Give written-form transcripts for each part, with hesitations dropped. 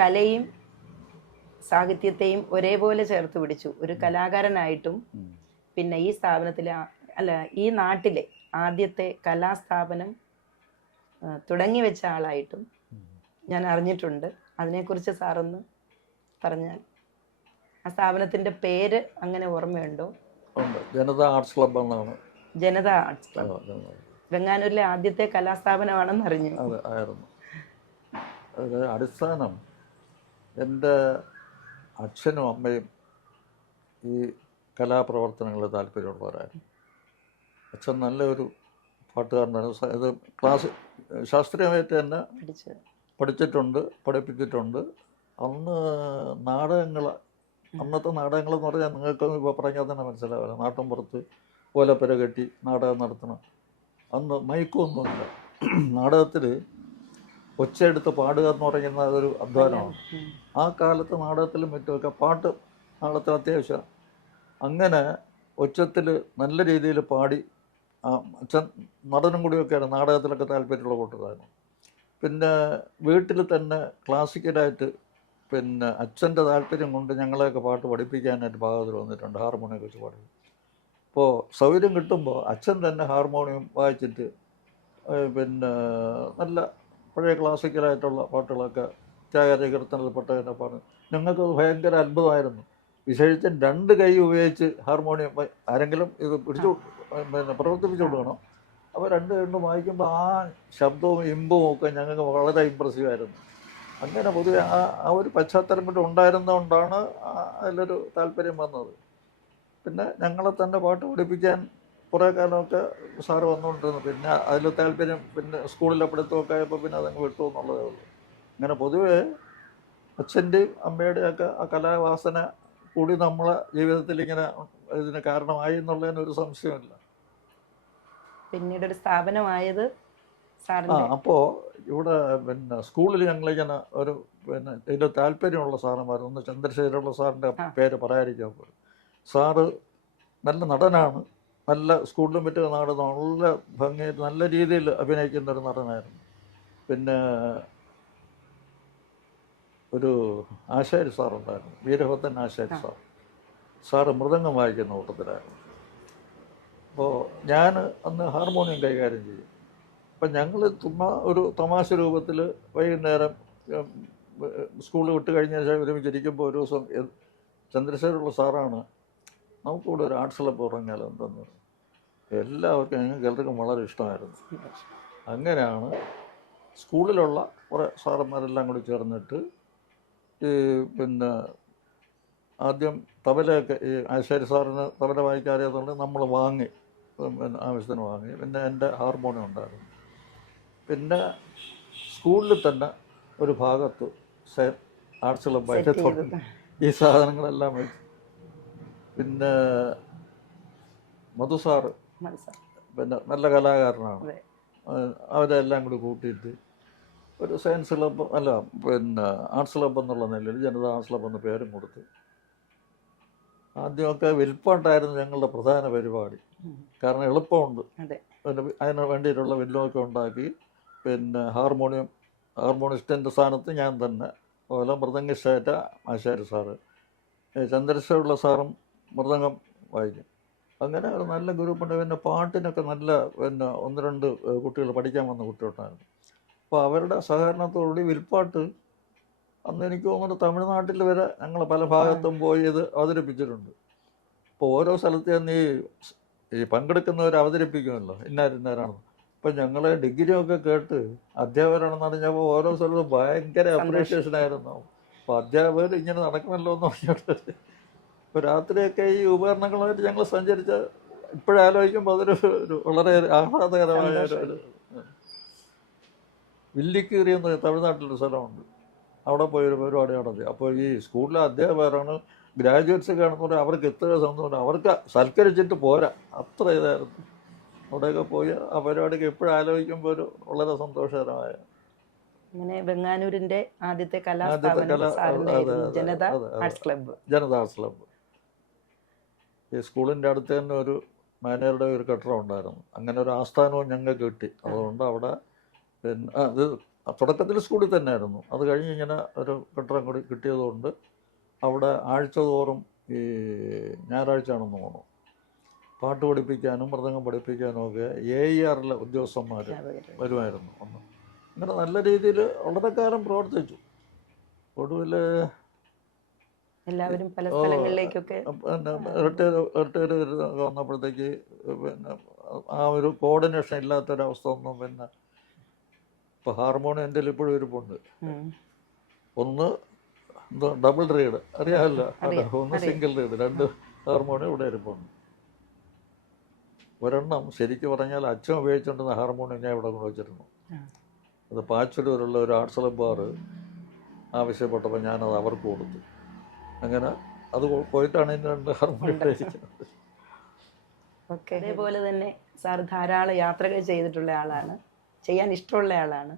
കലയും സാഹിത്യത്തെയും ഒരേപോലെ ചേർത്ത് പിടിച്ചു. ഒരു കലാകാരനായിട്ടും പിന്നെ ഈ സ്ഥാപനത്തിലെ അല്ല ഈ നാട്ടിലെ ആദ്യത്തെ കലാസ്ഥാപനം തുടങ്ങി വെച്ച ആളായിട്ടും ഞാൻ അറിഞ്ഞിട്ടുണ്ട്. അതിനെക്കുറിച്ച് സാറൊന്ന് പറഞ്ഞാൽ. ആ സ്ഥാപനത്തിന്റെ പേര് അങ്ങനെ ഓർമ്മയുണ്ടോ? ജനത ആർട്സ് ക്ലബ് എന്നാണ്. ജനത ആർട്സ് ക്ലബ് വെങ്ങാനൂരിലെ ആദ്യത്തെ കലാസ്ഥാപനമാണെന്ന് അറിഞ്ഞു. അതെ, ആയിരുന്നു. അത് അടിസ്ഥാനം എൻ്റെ അച്ഛനും അമ്മയും ഈ കലാപ്രവർത്തനങ്ങളിൽ താല്പര്യമുള്ളവരായിരുന്നു. അച്ഛൻ നല്ലൊരു പാട്ടുകാരനാണ്. ഇത് ശാസ്ത്രീയമായിട്ട് തന്നെ പഠിച്ചിട്ടുണ്ട്, പഠിപ്പിച്ചിട്ടുണ്ട്. അന്ന് നാടകങ്ങൾ, അന്നത്തെ നാടകങ്ങളെന്ന് പറഞ്ഞാൽ നിങ്ങൾക്ക് ഇപ്പോൾ പറഞ്ഞാൽ തന്നെ മനസ്സിലാവില്ല. നാട്ടിൻപുറത്ത് ഓലപ്പുര കെട്ടി നാടകം നടത്തണം. അന്ന് മൈക്കൊന്നുമില്ല. നാടകത്തിൽ ഒച്ചയെടുത്ത് പാടുക എന്ന് പറയുന്ന അതൊരു അധ്വാനമാണ്. ആ കാലത്ത് നാടകത്തിലും മറ്റുമൊക്കെ പാട്ട് നാടകത്തിൽ അത്യാവശ്യം. അങ്ങനെ ഒച്ചത്തിൽ നല്ല രീതിയിൽ പാടി അച്ഛൻ നടനും കൂടിയൊക്കെയാണ് നാടകത്തിലൊക്കെ താല്പര്യമുള്ള കൂട്ടരായിരുന്നു. പിന്നെ വീട്ടിൽ തന്നെ ക്ലാസിക്കലായിട്ട് പിന്നെ അച്ഛൻ്റെ താല്പര്യം കൊണ്ട് ഞങ്ങളെയൊക്കെ പാട്ട് പഠിപ്പിക്കാനായിട്ട് പാകത്തിൽ വന്നിട്ടുണ്ട്. ഹാർമോണിയം വെച്ച് പാടി. അപ്പോൾ സൗകര്യം കിട്ടുമ്പോൾ അച്ഛൻ തന്നെ ഹാർമോണിയം വായിച്ചിട്ട് പിന്നെ നല്ല പഴയ ക്ലാസിക്കലായിട്ടുള്ള പാട്ടുകളൊക്കെ ത്യാഗരാജ കീർത്തനത്തിൽപ്പെട്ടതിനെ പാടും. ഞങ്ങൾക്കത് ഭയങ്കര അത്ഭുതമായിരുന്നു. വിശേഷിച്ചും 2 കൈ ഉപയോഗിച്ച് ഹാർമോണിയം ആരെങ്കിലും ഇത് പിടിച്ചു പിന്നെ പ്രവർത്തിപ്പിച്ചു കൊടുക്കണം. അപ്പോൾ 2 കൈ വായിക്കുമ്പോൾ ആ ശബ്ദവും ഇമ്പവും ഒക്കെ ഞങ്ങൾക്ക് വളരെ ഇമ്പ്രസീവായിരുന്നു. അങ്ങനെ പൊതുവെ ആ ഒരു പശ്ചാത്തലം കൂടെ ഉണ്ടായിരുന്നതുകൊണ്ടാണ് അതിലൊരു താല്പര്യം വന്നത്. പിന്നെ ഞങ്ങളെ തന്നെ പാട്ട് പഠിപ്പിക്കാൻ കുറേ കാലമൊക്കെ സാറ് വന്നുകൊണ്ടിരുന്നു. പിന്നെ അതിൽ താല്പര്യം പിന്നെ സ്കൂളിലെ പഠിത്തമൊക്കെ ആയപ്പോൾ പിന്നെ അതങ്ങ് വിട്ടു എന്നുള്ളതേ ഉള്ളൂ. അങ്ങനെ പൊതുവേ അച്ഛൻ്റെയും അമ്മയുടെയും ഒക്കെ ആ കലാവാസന കൂടി നമ്മളെ ജീവിതത്തിൽ ഇങ്ങനെ ഇതിന് കാരണമായി എന്നുള്ളതിനൊരു സംശയമില്ല. പിന്നീട് ഒരു സ്ഥാപനമായത് അപ്പോൾ ഇവിടെ പിന്നെ സ്കൂളിൽ ഞങ്ങളിങ്ങനെ ഒരു പിന്നെ ഇതിൽ താല്പര്യമുള്ള സാറന്മാർ, ഒന്ന് ചന്ദ്രശേഖരമുള്ള സാറിൻ്റെ പേര് പറയാതിരിക്കാൻ പോലും. സാറ് നല്ല നടനാണ്. നല്ല സ്കൂളിലും മറ്റും നാടകം നല്ല ഭംഗിയായിട്ട് നല്ല രീതിയിൽ അഭിനയിക്കുന്നൊരു നടനായിരുന്നു. പിന്നെ ഒരു ആശാരി സാറുണ്ടായിരുന്നു, വീരഭദ്രൻ ആശാരി സാർ. സാറ് മൃദംഗം വായിക്കുന്ന കൂട്ടത്തിലായിരുന്നു. അപ്പോൾ ഞാൻ അന്ന് ഹാർമോണിയം കൈകാര്യം ചെയ്യും. അപ്പം ഞങ്ങൾ ഒരു തമാശ രൂപത്തിൽ വൈകുന്നേരം സ്കൂൾ വിട്ട് കഴിഞ്ഞ ശേഷം ഒരുമിച്ചിരിക്കുമ്പോൾ ഒരു ദിവസം ചന്ദ്രശേഖരമുള്ള സാറാണ്, നമുക്കിവിടെ ഒരു ആർട്സ് ക്ലബ്ബ് തുടങ്ങിയാലോ എന്തെന്ന്. എല്ലാവർക്കും ഞങ്ങൾക്ക് എല്ലാവർക്കും വളരെ ഇഷ്ടമായിരുന്നു. അങ്ങനെയാണ് സ്കൂളിലുള്ള കുറേ സാറന്മാരെല്ലാം കൂടി ചേർന്നിട്ട് ഈ പിന്നെ ആദ്യം തബലയൊക്കെ ഈ ആശാരി സാറിന് തബല വായിക്കാറിയാത്തതുകൊണ്ട് നമ്മൾ വാങ്ങി, പിന്നെ ആവശ്യത്തിന് വാങ്ങി. പിന്നെ എൻ്റെ ഹാർമോണിയം ഉണ്ടായിരുന്നു. പിന്നെ സ്കൂളിൽ തന്നെ ഒരു ഭാഗത്ത് ആർട്സ് ക്ലബ്ബായിട്ട് തുടങ്ങി ഈ സാധനങ്ങളെല്ലാം വെച്ച്. പിന്നെ മധു സാറ് പിന്നെ നല്ല കലാകാരനാണ്. അവരെല്ലാം കൂടി കൂട്ടിയിട്ട് ഒരു സയൻസ് ക്ലബ്ബ് അല്ല പിന്നെ ആർട്സ് ക്ലബ്ബ് എന്നുള്ള നിലയിൽ ജനത ആർട്സ് ക്ലബ്ബ് എന്ന പേരും കൊടുത്ത്. ആദ്യമൊക്കെ വിൽപ്പാട്ടായിരുന്നു ഞങ്ങളുടെ പ്രധാന പരിപാടി. കാരണം എളുപ്പമുണ്ട്. പിന്നെ അതിന് വേണ്ടിയിട്ടുള്ള വില്ലൊക്കെ ഉണ്ടാക്കി. പിന്നെ ഹാർമോണിസ്റ്റിൻ്റെ സ്ഥാനത്ത് ഞാൻ തന്നെ, അതുപോലെ മൃദംഗിസ്റ്റായിട്ട് ആശാരി സാറ്, ചന്ദ്രശേഖരമുള്ള സാറും മൃദംഗം വായിക്കും. അങ്ങനെ ഒരു നല്ല ഗ്രൂപ്പുണ്ട്. പിന്നെ പാട്ടിനൊക്കെ നല്ല പിന്നെ 1-2 കുട്ടികൾ പഠിക്കാൻ വന്ന കുട്ടികളുണ്ടായിരുന്നു. അപ്പോൾ അവരുടെ സഹകരണത്തോടുകൂടി വിൽപ്പാട്ട് അന്ന് എനിക്ക് തോന്നുന്നു തമിഴ്നാട്ടിൽ വരെ ഞങ്ങൾ പല ഭാഗത്തും പോയി ഇത് അവതരിപ്പിച്ചിട്ടുണ്ട്. അപ്പോൾ ഓരോ സ്ഥലത്ത് നിന്ന് ഈ പങ്കെടുക്കുന്നവർ അവതരിപ്പിക്കുമല്ലോ ഇന്നാരാണെന്ന്. അപ്പം ഞങ്ങൾ ഡിഗ്രിയൊക്കെ കേട്ട് അധ്യാപകരാണെന്ന് അറിഞ്ഞപ്പോൾ ഓരോ സ്ഥലത്തും ഭയങ്കര അപ്രീഷിയേഷനായിരുന്നു. അപ്പോൾ അധ്യാപകർ ഇങ്ങനെ നടക്കണമല്ലോ എന്ന് പറഞ്ഞിട്ട് ഇപ്പോൾ രാത്രിയൊക്കെ ഈ ഉപകരണങ്ങളുമായിട്ട് ഞങ്ങൾ സഞ്ചരിച്ച ഇപ്പോഴാലോചിക്കുമ്പോൾ അതൊരു വളരെ ആഹ്ലാദകരമായ ഒരു വില്ലിക്കീറി എന്ന് തമിഴ്നാട്ടിലൊരു സ്ഥലമുണ്ട്. അവിടെ പോയൊരു പരിപാടി നടത്തി. അപ്പോൾ ഈ സ്കൂളിലെ അധ്യാപകരാണ്, ഗ്രാജുവേറ്റ്സ് ഒക്കെ ആണെന്ന് പറഞ്ഞാൽ അവർക്ക് എത്ര സന്തോഷം, അവർക്ക് സൽക്കരിച്ചിട്ട് പോരാ, അത്ര ഇതായിരുന്നു. അവിടെയൊക്കെ പോയി ആ പരിപാടിക്ക് എപ്പോഴാലോചിക്കുമ്പോൾ ഒരു വളരെ സന്തോഷകരമായ. അങ്ങനെ വെങ്ങാനൂരിൻ്റെ ആദ്യത്തെ ജനത ആർട്സ് ക്ലബ്ബ്. ഈ സ്കൂളിൻ്റെ അടുത്ത് തന്നെ ഒരു മാനേജറുടെ ഒരു കെട്ടിടം ഉണ്ടായിരുന്നു. അങ്ങനെ ഒരു ആസ്ഥാനവും ഞങ്ങൾക്ക് കിട്ടി. അതുകൊണ്ട് അവിടെ പിന്നെ ഇത് തുടക്കത്തിൽ സ്കൂളിൽ തന്നെയായിരുന്നു. അത് കഴിഞ്ഞ് ഇങ്ങനെ ഒരു കെട്ടിടം കൂടി കിട്ടിയതുകൊണ്ട് അവിടെ ആഴ്ച തോറും ഈ ഞായറാഴ്ചയാണെന്ന് തോന്നുന്നു പാട്ട് പഠിപ്പിക്കാനും മൃദംഗം പഠിപ്പിക്കാനും ഒക്കെ AERലെ ഉദ്യോഗസ്ഥന്മാർ വരുമായിരുന്നു ഒന്ന്. അങ്ങനെ നല്ല രീതിയിൽ വളരെ കാലം പ്രവർത്തിച്ചു. ഒടുവിൽ എല്ലാവരും പല സ്ഥലങ്ങളിലേക്കൊക്കെ പിന്നെ റിട്ടയർ വന്നപ്പോഴത്തേക്ക് പിന്നെ ആ ഒരു കോർഡിനേഷൻ ഇല്ലാത്തൊരവസ്ഥ ഒന്നും പിന്നെ ഇപ്പോൾ ഹാർമോണിയം എൻ്റെ ഇപ്പോഴും ഇരിപ്പുണ്ട്. ഒന്ന് എന്തോ ഡബിൾ റീഡ് അറിയാമല്ലോ, ഒന്ന് സിംഗിൾ റീഡ്, 2 ഹാർമോണിയം ഇവിടെ ഇരിപ്പുണ്ട്. ഒരെണ്ണം ശരിക്കും പറഞ്ഞാൽ അച്ഛൻ ഉപയോഗിച്ചുകൊണ്ടിരുന്ന ഹാർമോണിയം ഞാൻ ഇവിടെ കൊണ്ട് വെച്ചിരുന്നു. അത് പാച്ചലൂരുള്ള ഒരു ആർട്സ് ക്ലബ്ബുകാർ ആവശ്യപ്പെട്ടപ്പോൾ ഞാനത് അവർക്ക് കൊടുത്തു. അങ്ങനെ അത് പോയിട്ടാണ് ഇതിന് 2 ഹാർമോണിയം ഉപയോഗിക്കുന്നത്. ഓക്കെ. അതേപോലെ തന്നെ സാർ ധാരാളം യാത്രകൾ ചെയ്തിട്ടുള്ള ആളാണ്, ചെയ്യാൻ ഇഷ്ടമുള്ള ആളാണ്.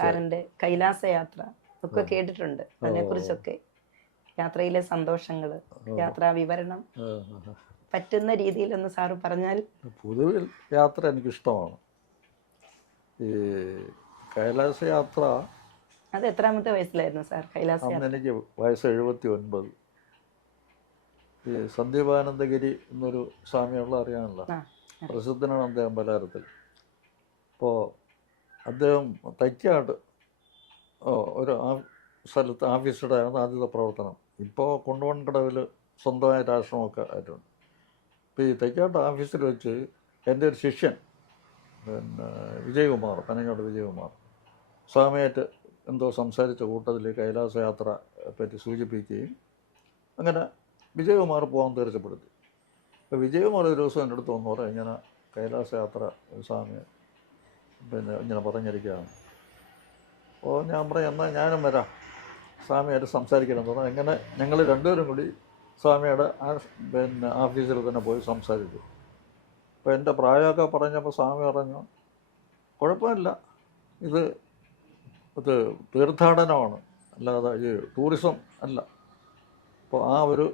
സാറിൻ്റെ കൈലാസ യാത്ര ഒക്കെ കേട്ടിട്ടുണ്ട്. അതിനെക്കുറിച്ചൊക്കെ യാത്രയിലെ സന്തോഷങ്ങൾ, യാത്രാ വിവരണം പറ്റുന്ന രീതിയിലൊന്ന് സാറ് പറഞ്ഞാൽ. പൊതുവിൽ യാത്ര എനിക്കിഷ്ടമാണ്. ഈ കൈലാസ യാത്ര അത് എത്രാമത്തെ വയസ്സിലായിരുന്നു സാർ കൈലാസ യാത്ര? എനിക്ക് വയസ്സ് 79. ഈ സന്ദീപാനന്ദഗിരി എന്നൊരു സ്വാമിയുള്ള അറിയാമല്ലോ, പ്രസിദ്ധനാണ് അദ്ദേഹം പലതരത്തിൽ. അപ്പോൾ അദ്ദേഹം തൈക്കാട് ഒരു സ്ഥലത്ത് ഓഫീസറുടെ ആയിരുന്നു ആദ്യത്തെ പ്രവർത്തനം. ഇപ്പോൾ കുണ്ടുവൻകടവിൽ സ്വന്തമായിട്ട് ആശ്രമമൊക്കെ ആയിട്ടുണ്ട്. ഇപ്പോൾ ഈ തൈക്കാട്ട് ഓഫീസിൽ വെച്ച് എൻ്റെ ഒരു ശിഷ്യൻ പിന്നെ വിജയകുമാർ, പനങ്ങാട് വിജയകുമാർ സ്വാമിയായിട്ട് എന്തോ സംസാരിച്ച കൂട്ടത്തിൽ കൈലാസ യാത്ര പറ്റി സൂചിപ്പിക്കുകയും അങ്ങനെ വിജയകുമാർ പോകാൻ തീർച്ചപ്പെടുത്തി. അപ്പോൾ വിജയകുമാർ ഒരു ദിവസം എൻ്റെ അടുത്ത് വന്നു പറയാം, ഇങ്ങനെ കൈലാസ യാത്ര സ്വാമി പിന്നെ ഇങ്ങനെ പറഞ്ഞിരിക്കുകയാണ്. അപ്പോൾ ഞാൻ പറയാം എന്നാൽ ഞാനും വരാം, സ്വാമിയായിട്ട് സംസാരിക്കണം എന്ന് പറഞ്ഞാൽ എങ്ങനെ ഞങ്ങൾ 2 പേരും കൂടി സ്വാമിയുടെ പിന്നെ ഓഫീസിൽ തന്നെ പോയി സംസാരിച്ചു. അപ്പോൾ എൻ്റെ പ്രായമൊക്കെ പറഞ്ഞപ്പോൾ സ്വാമി പറഞ്ഞു, കുഴപ്പമില്ല, ഇത് തീർത്ഥാടനമാണ്, അല്ലാതെ ഈ ടൂറിസം അല്ല. അപ്പോൾ ആ ഒരു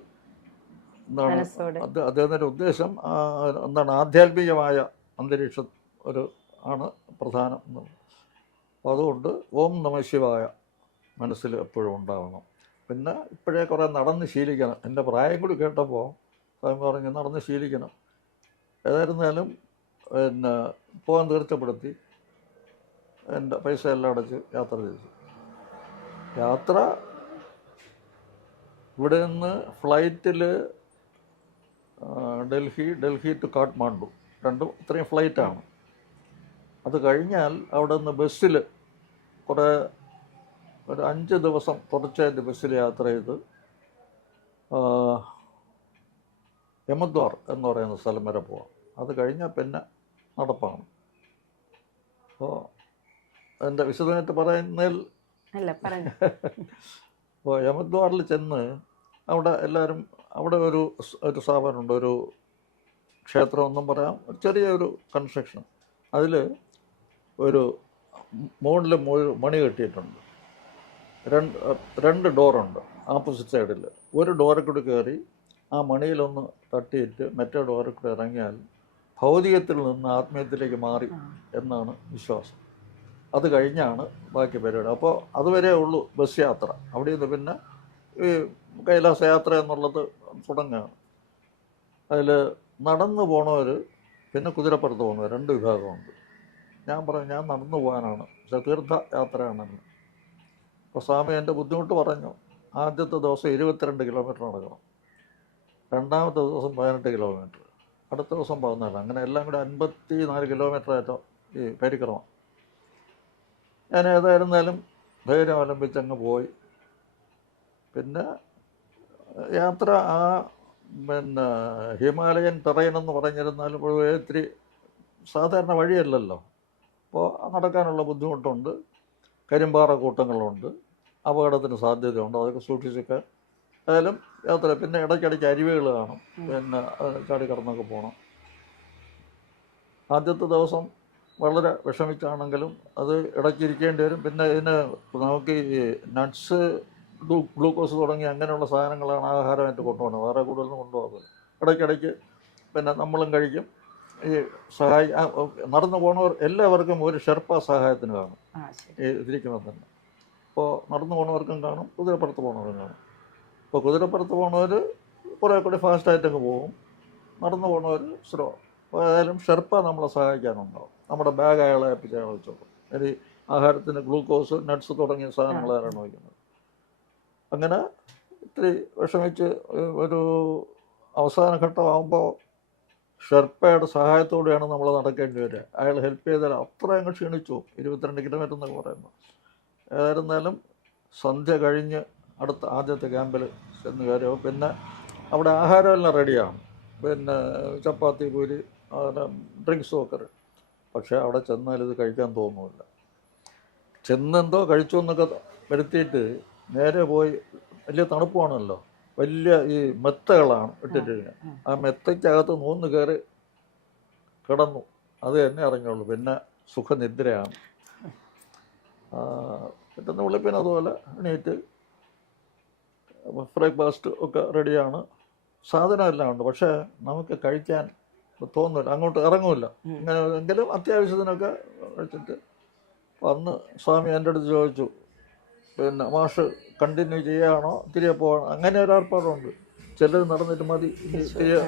എന്താണ് അദ്ദേഹത്തിൻ്റെ ഉദ്ദേശം എന്താണ് ആധ്യാത്മികമായ അന്തരീക്ഷം ആണ് പ്രധാനം. അപ്പോൾ അതുകൊണ്ട് ഓം നമഃ ശിവായ മനസ്സിൽ എപ്പോഴും ഉണ്ടാവണം. പിന്നെ ഇപ്പോഴേ കുറേ നടന്ന് ശീലിക്കണം. എൻ്റെ പ്രായം കൂടി കേട്ടപ്പോൾ സ്വാമി പറഞ്ഞു നടന്ന് ശീലിക്കണം. ഏതായിരുന്നാലും പിന്നെ പോകാൻ തീർച്ചപ്പെടുത്തി. എൻ്റെ പൈസ എല്ലാം അടച്ച് യാത്ര ചെയ്തു. യാത്ര ഇവിടെ നിന്ന് ഫ്ലൈറ്റിൽ ഡൽഹി ടു കാഠ്മാണ്ഡു, രണ്ടും ഇത്രയും ഫ്ലൈറ്റാണ്. അത് കഴിഞ്ഞാൽ അവിടെ നിന്ന് ബസ്സിൽ ഒരു 5 ദിവസം തുടർച്ചയായിട്ട് ബസ്സിൽ യാത്ര ചെയ്ത് യമദ്വാർ എന്ന് പറയുന്ന സ്ഥലം വരെ പോവാം. അത് കഴിഞ്ഞാൽ പിന്നെ നടപ്പാണ്. അപ്പോൾ എൻ്റെ വിശദമായിട്ട് പറയുന്നതിൽ അപ്പോൾ യമദ്വാറിൽ ചെന്ന് അവിടെ എല്ലാവരും അവിടെ ഒരു സ്ഥാപനമുണ്ട്, ഒരു ക്ഷേത്രമൊന്നും പറയാം, ചെറിയൊരു കൺസ്ട്രക്ഷൻ. അതിൽ ഒരു മുകളിൽ മണി കെട്ടിയിട്ടുണ്ട്. 2 ഡോറുണ്ട് ഓപ്പോസിറ്റ് സൈഡിൽ. ഒരു ഡോറിൽ കൂടി കയറി ആ മണിയിലൊന്ന് തട്ടിയിട്ട് മറ്റേ ഡോറിൽ കൂടി ഇറങ്ങിയാൽ ഭൗതികത്തിൽ നിന്ന് ആത്മീയത്തിലേക്ക് മാറി എന്നാണ് വിശ്വാസം. അത് കഴിഞ്ഞാണ് ബാക്കി പരിപാടി. അപ്പോൾ അതുവരെ ഉള്ളൂ ബസ് യാത്ര. അവിടെ നിന്ന് പിന്നെ ഈ കൈലാസ യാത്ര എന്നുള്ളത് തുടങ്ങുകയാണ്. അതിൽ നടന്നു പോണവർ പിന്നെ കുതിരപ്പുറത്ത് പോകുന്നവർ 2 വിഭാഗമുണ്ട്. ഞാൻ പറഞ്ഞു ഞാൻ നടന്നു പോകാനാണ്, പക്ഷേ തീർത്ഥ യാത്രയാണെന്ന്. അപ്പോൾ സ്വാമി എൻ്റെ ബുദ്ധിമുട്ട് പറഞ്ഞു. ആദ്യത്തെ ദിവസം 22 കിലോമീറ്റർ നടക്കണം, രണ്ടാമത്തെ ദിവസം 18 കിലോമീറ്റർ, അടുത്ത ദിവസം 14. അങ്ങനെ എല്ലാം കൂടെ 54 കിലോമീറ്റർ ആയിട്ടോ ഈ പരിക്രമം. ഞാൻ ഏതായിരുന്നാലും ധൈര്യം അവലംബിച്ചങ്ങ് പോയി. പിന്നെ യാത്ര പിന്നെ ഹിമാലയൻ ടെറൈൻ എന്ന് പറഞ്ഞിരുന്നാലും പൊതുവേ ഇത്തിരി സാധാരണ വഴിയല്ലല്ലോ. അപ്പോൾ നടക്കാനുള്ള ബുദ്ധിമുട്ടുണ്ട്, കരിമ്പാറ കൂട്ടങ്ങളുണ്ട്, അപകടത്തിന് സാധ്യതയുണ്ട്. അതൊക്കെ സൂക്ഷിച്ചൊക്കെ ആയാലും യാത്ര. പിന്നെ ഇടയ്ക്കിടയ്ക്ക് അരുവികൾ കാണും, പിന്നെ ചാടി കടന്നൊക്കെ പോകണം. ആദ്യത്തെ ദിവസം വളരെ വിഷമിച്ചാണെങ്കിലും അത് ഇടയ്ക്കിരിക്കേണ്ടി വരും. പിന്നെ ഇതിന് നമുക്ക് ഈ നട്ട്സ്, ഗ്ലൂക്കോസ് തുടങ്ങി അങ്ങനെയുള്ള സാധനങ്ങളാണ് ആഹാരമായിട്ട് കൊണ്ടുപോകുന്നത്, വേറെ കൂടുതലൊന്നും കൊണ്ടുപോകുന്നത്. ഇടയ്ക്കിടയ്ക്ക് പിന്നെ നമ്മളും കഴിക്കും, ഈ നടന്നു പോണവർ എല്ലാവർക്കും ഒരു ഷെർപ്പ സഹായത്തിന് കാണും ആ ശരി. ഈ ഇതിരിക്കുമ്പോൾ തന്നെ. ഇപ്പോൾ നടന്നു പോണവർക്കും കാണും, കുതിരപ്പുറത്ത് പോണവർക്കും കാണും. ഇപ്പോൾ കുതിരപ്പുറത്ത് പോണവർ കുറേ കൂടി ഫാസ്റ്റായിട്ടങ്ങ് പോകും, നടന്നു പോണവർ സ്ലോ. അപ്പോൾ ഏതായാലും ഷെർപ്പ നമ്മളെ സഹായിക്കാനുണ്ടാവും. നമ്മുടെ ബാഗ് അയാളെ ഏൽപ്പിച്ച് അയാൾ വെച്ചോളും. ഒരു ആഹാരത്തിന് ഗ്ലൂക്കോസ്, നട്ട്സ് തുടങ്ങിയ സാധനങ്ങൾ ആരാണ് വയ്ക്കുന്നത്. അങ്ങനെ ഇത്തിരി വിഷമിച്ച് ഒരു അവസാന ഘട്ടമാകുമ്പോൾ ഷെർപ്പയുടെ സഹായത്തോടെയാണ് നമ്മൾ നടക്കേണ്ടി വരിക. അയാൾ ഹെൽപ്പ് ചെയ്താൽ അത്രയും അങ്ങ് ക്ഷീണിച്ചു, 22 കിലോമീറ്റർ എന്നൊക്കെ പറയുമ്പോൾ. ഏതായിരുന്നാലും സന്ധ്യ കഴിഞ്ഞ് ആദ്യത്തെ ക്യാമ്പിൽ ചെന്ന് കയറിയപ്പോൾ പിന്നെ അവിടെ ആഹാരമെല്ലാം റെഡിയാണ്. പിന്നെ ചപ്പാത്തി, പൂരി, അങ്ങനെ ഡ്രിങ്ക്സും ഒക്കെ. പക്ഷേ അവിടെ ചെന്നാൽ ഇത് കഴിക്കാൻ തോന്നുന്നില്ല. ചെന്നെന്തോ കഴിച്ചു എന്നൊക്കെ വരുത്തിയിട്ട് നേരെ പോയി, വലിയ തണുപ്പാണല്ലോ, വലിയ ഈ മെത്തകളാണ് ഇട്ടിട്ടിരിക്കുന്നത്. ആ മെത്തയ്ക്കകത്ത് നൂന്ന് കയറി കിടന്നു. അത് തന്നെ അറിഞ്ഞുള്ളൂ. പിന്നെ സുഖനിദ്രയാണ്. പെട്ടെന്ന് വെളുപ്പിന് അതുപോലെ എണീറ്റ് ബ്രേക്ക്ഫാസ്റ്റ് ഒക്കെ റെഡിയാണ്, സാധനം എല്ലാം ഉണ്ട്. പക്ഷേ നമുക്ക് കഴിക്കാൻ തോന്നില്ല, അങ്ങോട്ട് ഇറങ്ങില്ല. ഇങ്ങനെ എങ്കിലും അത്യാവശ്യത്തിനൊക്കെ കഴിച്ചിട്ട് വന്ന് സ്വാമി എൻ്റെ അടുത്ത് ചോദിച്ചു, പിന്നെ മാഷ് കണ്ടിന്യൂ ചെയ്യുകയാണോ തിരികെ പോകണം? അങ്ങനെ ഒരു ഏർപ്പാടുണ്ട്. ചിലർ നടന്നിട്ട് മതി തിരികെ.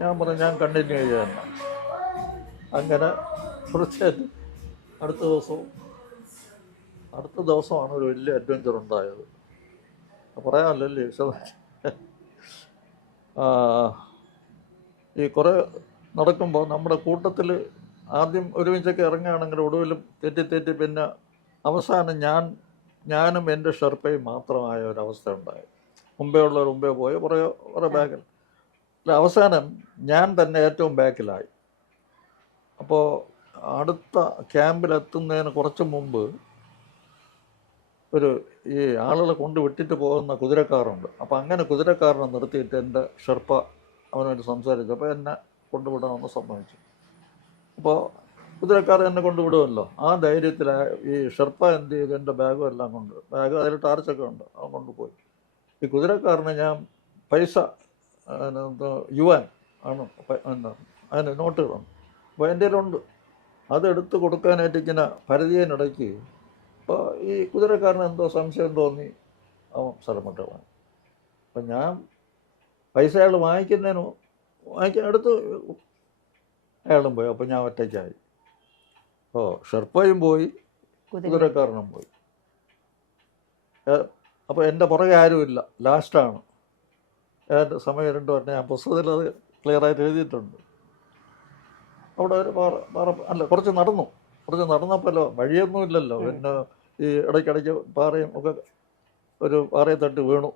ഞാൻ പറഞ്ഞു ഞാൻ കണ്ടിന്യൂ ചെയ്യാൻ. അങ്ങനെ തീർച്ചയായിട്ടും അടുത്ത ദിവസമാണ് ഒരു വലിയ അഡ്വഞ്ചർ ഉണ്ടായത്. പറയാമല്ലേ ഈ കുറേ നടക്കുമ്പോൾ നമ്മുടെ കൂട്ടത്തിൽ ആദ്യം ഒരുമിച്ചൊക്കെ ഇറങ്ങുകയാണെങ്കിൽ ഒടുവിലും തെറ്റി പിന്നെ അവസാനം ഞാനും എൻ്റെ ഷെർപ്പയും മാത്രമായ ഒരവസ്ഥ ഉണ്ടായി. മുമ്പേ ഉള്ളവർ മുമ്പേ പോയി കുറേ ബാക്കിൽ. അവസാനം ഞാൻ തന്നെ ഏറ്റവും ബാക്കിലായി. അപ്പോൾ അടുത്ത ക്യാമ്പിലെത്തുന്നതിന് കുറച്ച് മുമ്പ് ഈ ആളുകളെ കൊണ്ട് വിട്ടിട്ട് പോകുന്ന കുതിരക്കാരുണ്ട്. അപ്പോൾ അങ്ങനെ കുതിരക്കാരനെ നിർത്തിയിട്ട് എൻ്റെ ഷെർപ്പ അവനോട് സംസാരിച്ചു. അപ്പോൾ എന്നെ കൊണ്ടുവിടാമെന്ന് സമ്മതിച്ചു. അപ്പോൾ കുതിരക്കാരൻ എന്നെ കൊണ്ടുവിടുമല്ലോ. ആ ധൈര്യത്തിൽ ഈ ഷെർപ്പ എന്ത് ചെയ്തു, എൻ്റെ ബാഗും എല്ലാം ബാഗ് അതിൽ ടാർച്ചൊക്കെ ഉണ്ട്, അവൻ കൊണ്ടുപോയി. ഈ കുതിരക്കാരന് ഞാൻ പൈസ യുവാൻ ആണ് അതിന് നോട്ടുകളാണ്. അപ്പോൾ എൻ്റെ കയ്യിലുണ്ട്. അതെടുത്ത് കൊടുക്കാനായിട്ട് ഇങ്ങനെ പരിധിയിനിടയ്ക്ക് അപ്പോൾ ഈ കുതിരക്കാരന് എന്തോ സംശയം തോന്നി, അവൻ സ്ഥലം വിട്ടതാണ്. അപ്പം ഞാൻ പൈസ അയാൾ വാങ്ങിക്കാൻ എടുത്ത് അയാളും പോയി. അപ്പം ഞാൻ ഒറ്റയ്ക്കായി. ഷെർപ്പയും പോയി, കുതിരക്കാരനും പോയി. അപ്പോൾ എൻ്റെ പുറകെ ആരുമില്ല. ലാസ്റ്റാണ് എൻ്റെ സമയം 2 പറഞ്ഞാൽ ഞാൻ പുസ്തകത്തിൽ അത് ക്ലിയറായിട്ട് എഴുതിയിട്ടുണ്ട്. അവിടെ ഒരു കുറച്ച് നടന്നപ്പോഴല്ലോ വഴിയൊന്നും ഇല്ലല്ലോ. പിന്നെ ഈ ഇടയ്ക്കിടയ്ക്ക് പാറയും ഒക്കെ ഒരു പാറയെ തട്ടി വീണു.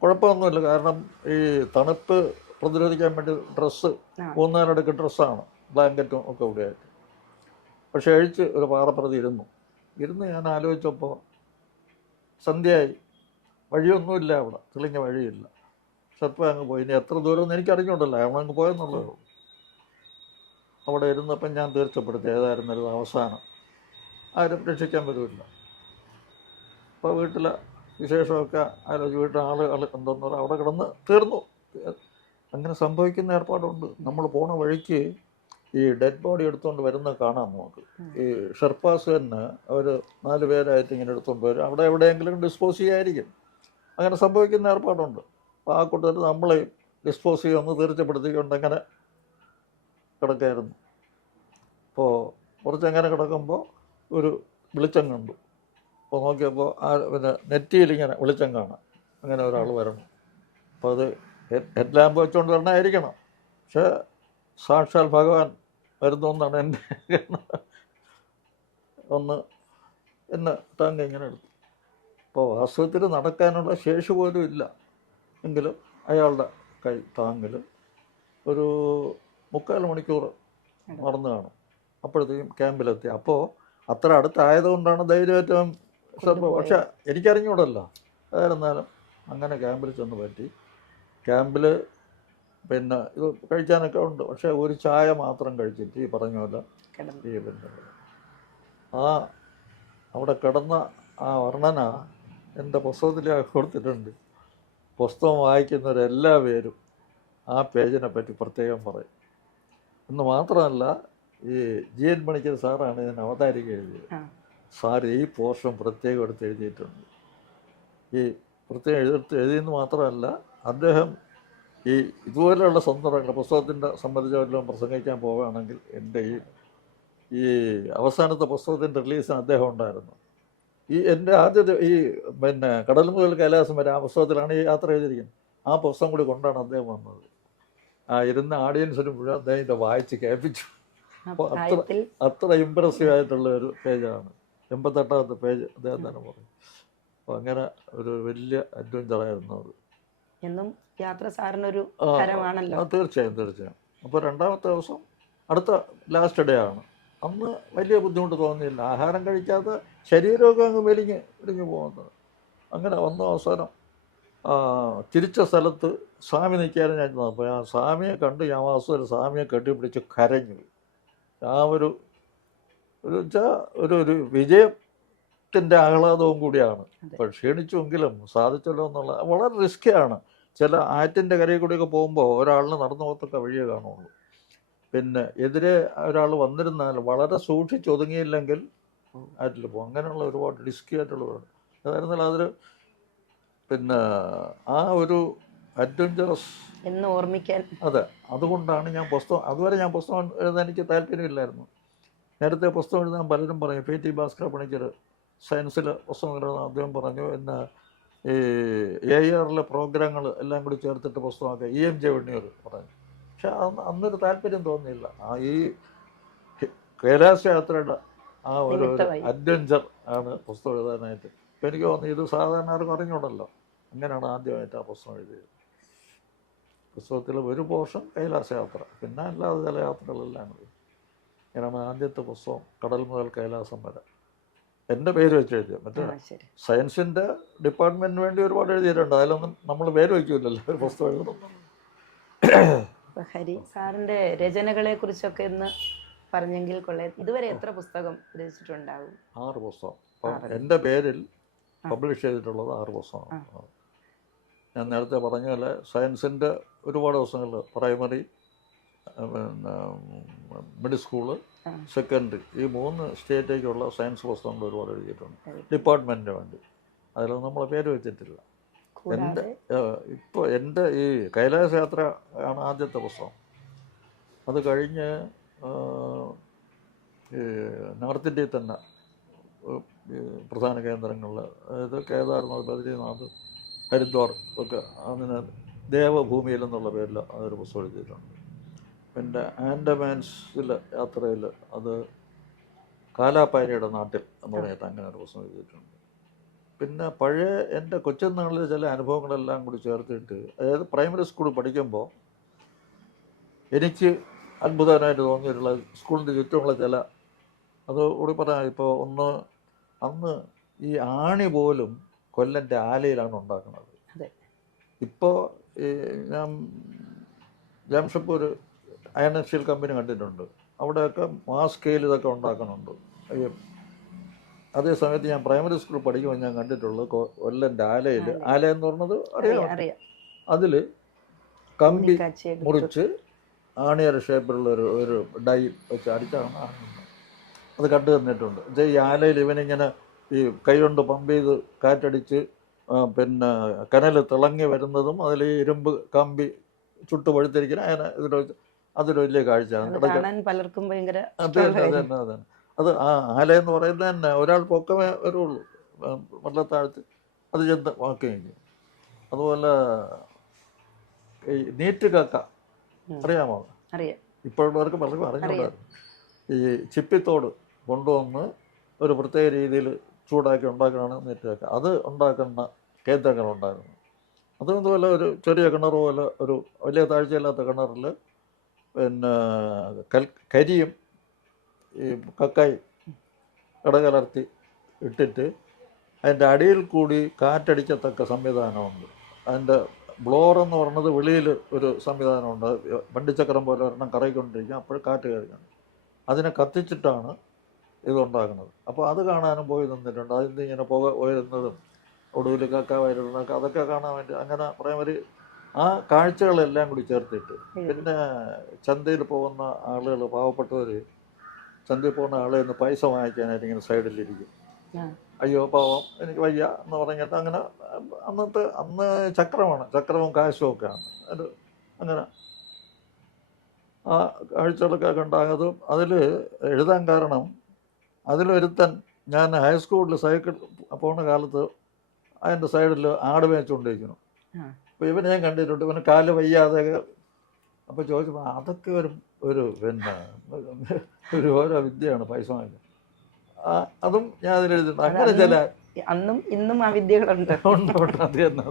കുഴപ്പമൊന്നുമില്ല. കാരണം ഈ തണുപ്പ് പ്രതിരോധിക്കാൻ വേണ്ടി ഡ്രസ്സ് 3-4 അടുക്ക് ഡ്രസ്സാണ്, ബ്ലാങ്കറ്റും ഒക്കെ ഇവിടെയായിട്ട്. പക്ഷെ അഴിച്ച് ഒരു പാറപ്പുറത്ത് ഇരുന്ന് ഞാൻ ആലോചിച്ചപ്പോൾ സന്ധ്യയായി. വഴിയൊന്നുമില്ല, അവിടെ തെളിഞ്ഞ വഴിയില്ല. ഷെർപ്പ അങ്ങ് പോയി. ഇനി എത്ര ദൂരമൊന്നും എനിക്കറിഞ്ഞുകൊണ്ടല്ലോ, അവനങ്ങ് പോയെന്നുള്ളതേ ഉള്ളൂ. അവിടെ ഇരുന്നപ്പം ഞാൻ തീർച്ചപ്പെടുത്തി ഏതായിരുന്നൊരു അവസാനം ആരും രക്ഷിക്കാൻ വരില്ല. അപ്പോൾ വീട്ടിലെ വിശേഷമൊക്കെ ആലോചിച്ച് വീട്ടിൽ ആളുകൾ എന്തെന്ന് പറഞ്ഞാൽ അവിടെ കിടന്ന് തീർന്നു. അങ്ങനെ സംഭവിക്കുന്ന ഏർപ്പാടുണ്ട്. നമ്മൾ പോണ വഴിക്ക് ഈ ഡെഡ് ബോഡി എടുത്തുകൊണ്ട് വരുന്നത് കാണാം നമുക്ക്. ഈ ഷെർപ്പാസ് തന്നെ അവർ 4 പേരായിട്ട് ഇങ്ങനെ എടുത്തുകൊണ്ട് വരും. അവിടെ എവിടെയെങ്കിലും ഡിസ്പോസ് ചെയ്യായിരിക്കും. അങ്ങനെ സംഭവിക്കുന്ന ഏർപ്പാടുണ്ട്. അപ്പോൾ ആ കൂട്ടത്തിൽ നമ്മളെ ഡിസ്പോസ് ചെയ്യുമെന്ന് തീർച്ചപ്പെടുത്തിക്കൊണ്ട് അങ്ങനെ കിടക്കായിരുന്നു. അപ്പോൾ കുറച്ചെങ്ങനെ കിടക്കുമ്പോൾ ഒരു വെളിച്ചം കണ്ടു. അപ്പോൾ നോക്കിയപ്പോൾ പിന്നെ നെറ്റിയിലിങ്ങനെ വെളിച്ചം കാണാം. അങ്ങനെ ഒരാൾ വരണം. അപ്പോൾ അത് ഹെഡ് ലാമ്പ് വെച്ചുകൊണ്ട് വരണമായിരിക്കണം. പക്ഷേ സാക്ഷാൽ ഭഗവാൻ വരുന്നു എന്നാണ് എൻ്റെ ഒന്ന് എന്നെ താങ്ക ഇങ്ങനെ എടുത്തു. അപ്പോൾ വാസ്തവത്തിൽ നടക്കാനുള്ള ശേഷി പോലും ഇല്ല. എങ്കിലും അയാളുടെ കൈ താങ്ങിൽ ഒരു 3/4 മണിക്കൂർ നടന്നു കാണും. അപ്പോഴത്തേക്കും ക്യാമ്പിലെത്തി. അപ്പോൾ അത്ര അടുത്തായതുകൊണ്ടാണ് ധൈര്യമായിട്ടും ചിലപ്പോൾ. പക്ഷെ എനിക്കറിഞ്ഞൂടല്ലോ. അതായിരുന്നാലും അങ്ങനെ ക്യാമ്പിൽ ചെന്ന് പറ്റി. ക്യാമ്പിൽ പിന്നെ ഇത് കഴിക്കാനൊക്കെ ഉണ്ട്. പക്ഷേ ഒരു ചായ മാത്രം കഴിച്ചിട്ട് ഈ പറഞ്ഞ പോലെ ഈ പിന്നെ അവിടെ കിടന്ന ആ വർണ്ണന എൻ്റെ പുസ്തകത്തിൽ കൊടുത്തിട്ടുണ്ട്. പുസ്തകം വായിക്കുന്നവരെല്ലാ പേരും ആ പേജിനെ പറ്റി പ്രത്യേകം പറയും. എന്ന് മാത്രമല്ല, ഈ GN പണിക്കർ സാറാണ് ഇതിന് അവതാരിക എഴുതിയത്. സാർ ഈ പോർഷൻ പ്രത്യേകം എടുത്ത് എഴുതിയിട്ടുണ്ട്. ഈ പ്രത്യേകം എഴുതിയെന്ന് മാത്രമല്ല, അദ്ദേഹം ഈ ഇതുപോലെയുള്ള സന്ദർഭങ്ങൾ പുസ്തകത്തിൻ്റെ സംബന്ധിച്ച് വല്ലതും പ്രസംഗിക്കാൻ പോവുകയാണെങ്കിൽ എൻ്റെ ഈ അവസാനത്തെ പുസ്തകത്തിൻ്റെ റിലീസിന് അദ്ദേഹം ഉണ്ടായിരുന്നു. എൻ്റെ ആദ്യത്തെ പിന്നെ കടൽ മുതൽ കൈലാസം വരെ ആ പുസ്തകത്തിലാണ് ഈ യാത്ര ചെയ്തിരിക്കുന്നത്. ആ പുസ്തകം കൂടി കൊണ്ടാണ് അദ്ദേഹം വന്നത്. ഇരുന്ന ഓഡിയൻസിന് മുഴുവൻ അദ്ദേഹം ഇത് വായിച്ച് കേൾപ്പിച്ചു. അപ്പോൾ അത്ര ഇമ്പ്രസീവ് ആയിട്ടുള്ള ഒരു പേജാണ്. 88ാമത്തെ പേജ് അദ്ദേഹം തന്നെ പറയും. അപ്പോൾ അങ്ങനെ ഒരു വലിയ അഡ്വഞ്ചറായിരുന്നു അത്. എന്നും യാത്ര സാറിനൊരു ഹരമാണല്ലോ. തീർച്ചയായും. അപ്പോൾ രണ്ടാമത്തെ ദിവസം അടുത്ത ലാസ്റ്റ് ഡേ ആണ്. അന്ന് വലിയ ബുദ്ധിമുട്ട് തോന്നിയില്ല. ആഹാരം കഴിക്കാതെ ശരീരമൊക്കെ അങ്ങ് മെലിഞ്ഞ് പോകുന്നത്. അങ്ങനെ വന്ന അവസാനം തിരിച്ച സ്ഥലത്ത് സ്വാമി നിൽക്കാനും ഞാൻ ചെന്നു. അപ്പോൾ ഞാൻ സ്വാമിയെ കണ്ട് ഞാൻ വാസ്തുവിൽ സ്വാമിയെ കെട്ടിപ്പിടിച്ച് കരഞ്ഞു. ആ ഒരു വിജയത്തിൻ്റെ ആഹ്ലാദവും കൂടിയാണ്. അപ്പോൾ ക്ഷീണിച്ചുവെങ്കിലും സാധിച്ചല്ലോ എന്നുള്ള വളരെ റിസ്ക്കിയാണ്. ചില ആറ്റിൻ്റെ കരയിൽ കൂടിയൊക്കെ പോകുമ്പോൾ ഒരാളിന് നടന്നു പോകത്തൊക്കെ വഴിയേ കാണുള്ളൂ. പിന്നെ എതിരെ ഒരാൾ വന്നിരുന്നാൽ വളരെ സൂക്ഷിച്ചൊതുങ്ങിയില്ലെങ്കിൽ ആറ്റിൽ പോകും. അങ്ങനെയുള്ള ഒരുപാട് റിസ്കി ആയിട്ടുള്ളവരുണ്ട്. അതായിരുന്നാലും അതൊരു പിന്നെ ആ ഒരു അഡ്വഞ്ചറസ് എന്ന് ഓർമ്മിക്കാൻ. അതെ, അതുകൊണ്ടാണ് ഞാൻ പുസ്തകം അതുവരെ ഞാൻ പുസ്തകം എഴുതാൻ എനിക്ക് താല്പര്യമില്ലായിരുന്നു. നേരത്തെ പുസ്തകം എഴുതാൻ പലരും പറഞ്ഞു. PT ഭാസ്കര പണിക്കർ സയൻസിൽ പുസ്തകം എഴുതാൻ അദ്ദേഹം പറഞ്ഞു. പിന്നെ ഈ AIRലെ പ്രോഗ്രാമുകൾ എല്ലാം കൂടി ചേർത്തിട്ട് പുസ്തകമൊക്കെ EMJ വെണ്ണിയൂർ പറഞ്ഞു. പക്ഷെ അന്നൊരു താല്പര്യം തോന്നിയില്ല. ഈ കൈലാസ യാത്രയുടെ ആ ഒരു അഡ്വഞ്ചർ ആണ് പുസ്തകം എഴുതാനായിട്ട്. ഇപ്പം എനിക്ക് തോന്നി ഇത് സാധാരണ ആർക്കും അറിഞ്ഞൂടല്ലോ. അങ്ങനെയാണ് ആദ്യമായിട്ട് ആ പുസ്തകം എഴുതിയത്. പുസ്തകത്തിൽ ഒരു പോർഷൻ കൈലാസ യാത്ര, പിന്നെ അല്ലാതെ ചില യാത്രകളെല്ലാം കൂടി. ഇങ്ങനെയാണ് ആദ്യത്തെ പുസ്തകം കടൽ മുതൽ കൈലാസം വരെ എൻ്റെ പേര് വെച്ച് എഴുതിയത്. മറ്റേ സയൻസിൻ്റെ ഡിപ്പാർട്ട്മെൻറ്റിന് വേണ്ടി ഒരുപാട് എഴുതിയിട്ടുണ്ട്. അതിലൊന്നും നമ്മൾ പേര് വയ്ക്കില്ലല്ലോ ഒരു പുസ്തകം എഴുതുന്നു. ഹരി സാറിൻ്റെ രചനകളെ കുറിച്ചൊക്കെ ഇന്ന് പറഞ്ഞെങ്കിൽ കൊള്ളേ. ഇതുവരെ എത്ര പുസ്തകം രചിച്ചിട്ടുണ്ടാകും? 6 പുസ്തകം. അപ്പം എൻ്റെ പേരിൽ പബ്ലിഷ് ചെയ്തിട്ടുള്ളത് 6 പുസ്തകമാണ്. ഞാൻ നേരത്തെ പറഞ്ഞ പോലെ സയൻസിൻ്റെ ഒരുപാട് പുസ്തകങ്ങൾ, പ്രൈമറി, പിന്നെ മിഡിൽ സ്കൂള്, സെക്കൻഡറി, ഈ 3 സ്റ്റേറ്റേക്കുള്ള സയൻസ് പുസ്തകങ്ങൾ ഒരുപാട് എഴുതിയിട്ടുണ്ട് ഡിപ്പാർട്ട്മെൻറ്റിന് വേണ്ടി. അതിലൊന്നും നമ്മളെ പേര് വെച്ചിട്ടില്ല. എൻ്റെ ഈ കൈലാസ യാത്ര ആണ് ആദ്യത്തെ പുസ്തകം. അത് കഴിഞ്ഞ് ഈ നോർത്ത് ഇന്ത്യയിൽ തന്നെ പ്രധാന കേന്ദ്രങ്ങളിൽ, അതായത് കേദാർനാഥ്, ബദ്രീനാഥ്, ഹരിദ്വാർ ഒക്കെ അങ്ങനെ ദേവഭൂമിയിൽ എന്നുള്ള പേരിൽ അതൊരു പുസ്തകം എഴുതിയിട്ടുണ്ട്. പിന്നെ ആൻഡമാൻസിലെ യാത്രയിൽ അത് കാലാപ്പാരിയുടെ നാട്ടിൽ എന്ന് പറഞ്ഞിട്ട് അങ്ങനെ ഒരു പുസ്തകം എഴുതിയിട്ടുണ്ട്. പിന്നെ പഴയ എൻ്റെ കൊച്ചുനാളിലെ ചില അനുഭവങ്ങളെല്ലാം കൂടി ചേർത്തിട്ട്, അതായത് പ്രൈമറി സ്കൂളിൽ പഠിക്കുമ്പോൾ എനിക്ക് അത്ഭുതമായിട്ട് തോന്നിയിട്ടുള്ള സ്കൂളിൻ്റെ ചുറ്റുമുള്ള ചില അത് കൂടി പറയാം. ഇപ്പോൾ അന്ന് ഈ ആണി പോലും കൊല്ലൻ്റെ ആലയിലാണ് ഉണ്ടാക്കുന്നത്. ഇപ്പോൾ ഞാൻ Jamshedpur iron and steel company കണ്ടിട്ടുണ്ട്. അവിടെയൊക്കെ മാസ് സ്കെയിൽ ഇതൊക്കെ ഉണ്ടാക്കുന്നുണ്ട്. അതേ സമയത്ത് ഞാൻ പ്രൈമറി സ്കൂളിൽ പഠിക്കുമ്പോൾ ഞാൻ കണ്ടിട്ടുള്ളത് കൊല്ലൻ്റെ ആലയിൽ, ആല എന്ന് പറഞ്ഞത് അറിയാം, അതിൽ കമ്പി മുറിച്ച് ആണിയർ ഷേപ്പിലുള്ള ഒരു ഡൈ വെച്ച് അടിച്ചാണ് ആണി. അത് കണ്ടു തന്നിട്ടുണ്ട്. ഈ ആലയിൽ ഇവനിങ്ങനെ ഈ കൈ കൊണ്ട് പമ്പ് ചെയ്ത് കാറ്റടിച്ച് പിന്നെ കനൽ തിളങ്ങി വരുന്നതും അതിൽ ഇരുമ്പ് കമ്പി ചുട്ട് പഴുത്തിരിക്കുന്ന അതിനെ അതൊരു വലിയ കാഴ്ചയാണ്. പലർക്കും ഭയങ്കര അതെ. അത് ആ ആലയെന്ന് പറയുന്നത് തന്നെ ഒരാൾ പൊക്കമേ വരുള്ളൂ, വെള്ളത്താഴ്ത്ത് അത് ചെന്ന് വാക്കുകയും ചെയ്യും. അതുപോലെ ഈ നീറ്റ് കാക്ക അറിയാമോ? ഇപ്പോഴുള്ളവർക്ക് പലർക്കും അറിഞ്ഞുണ്ടായിരുന്നു. ഈ ചിപ്പിത്തോട് കൊണ്ടുവന്ന് ഒരു പ്രത്യേക രീതിയിൽ ചൂടാക്കി ഉണ്ടാക്കണമാണ് നീറ്റ് കാക്ക. അത് ഉണ്ടാക്കുന്ന കേന്ദ്രങ്ങളുണ്ടായിരുന്നു. അതുപോലെ ഒരു ചെറിയ കിണർ പോലെ ഒരു വലിയ താഴ്ചയില്ലാത്ത കിണറിൽ പിന്നെ കരിയും ഈ കക്കായി ഇടകലർത്തി ഇട്ടിട്ട് അതിൻ്റെ അടിയിൽ കൂടി കാറ്റടിക്കത്തക്ക സംവിധാനമുണ്ട്. അതിൻ്റെ ബ്ലോർ എന്ന് പറയുന്നത് വെളിയിൽ ഒരു സംവിധാനമുണ്ട്. വണ്ടിച്ചക്രം പോലെ ഒരെണ്ണം കറങ്ങിക്കൊണ്ടിരിക്കും, അപ്പോൾ കാറ്റ് കയറിക്കണം. അതിനെ കത്തിച്ചിട്ടാണ് ഇതുണ്ടാക്കുന്നത്. അപ്പോൾ അത് കാണാനും പോയി നിന്നിട്ടുണ്ട്. അതിൽ ഇങ്ങനെ പുക ഉയരുന്നതും ഒടുവിൽ കക്ക വരുന്നതൊക്കെ അതൊക്കെ കാണാൻ വേണ്ടി അങ്ങനെ പ്രൈമറി ആ കാഴ്ചകളെല്ലാം കൂടി ചേർത്തിട്ട്. പിന്നെ ചന്തയിൽ പോകുന്ന ആളുകൾ, പാവപ്പെട്ടവർ ചന്തയിൽ പോകുന്ന ആളെ ഒന്ന് പൈസ വാങ്ങിക്കാനായിട്ട് ഇങ്ങനെ സൈഡിലിരിക്കും. അയ്യോ പാവം എനിക്ക് വയ്യ എന്ന് പറഞ്ഞിട്ട് അങ്ങനെ. അന്ന് ചക്രവും കാശും ഒക്കെയാണ് അത്. അങ്ങനെ ആ കാഴ്ചകളൊക്കെ കണ്ടാകും അതിൽ എഴുതാൻ കാരണം. അതിലൊരുത്തൻ, ഞാൻ ഹൈസ്കൂളിൽ സൈക്കിൾ പോകുന്ന കാലത്ത് അതിൻ്റെ സൈഡിൽ ആട് മേച്ചുകൊണ്ടിരിക്കുന്നു. അപ്പോൾ ഇവനെ ഞാൻ കണ്ടിട്ടുണ്ട്, ഇവന് കാല് വയ്യാതെ. അപ്പോൾ ചോദിച്ചപ്പോൾ അതൊക്കെ ഒരു പിന്നെ ഓരോ വിദ്യയാണ് പൈസ വാങ്ങിക്കുക. അതും ഞാൻ അതിലെഴുതിയിട്ടുണ്ട്. അങ്ങനെ ചില അന്നും ഇന്നും ആ വിദ്യകളുണ്ട്. ഉണ്ട്. അത് തന്നെ.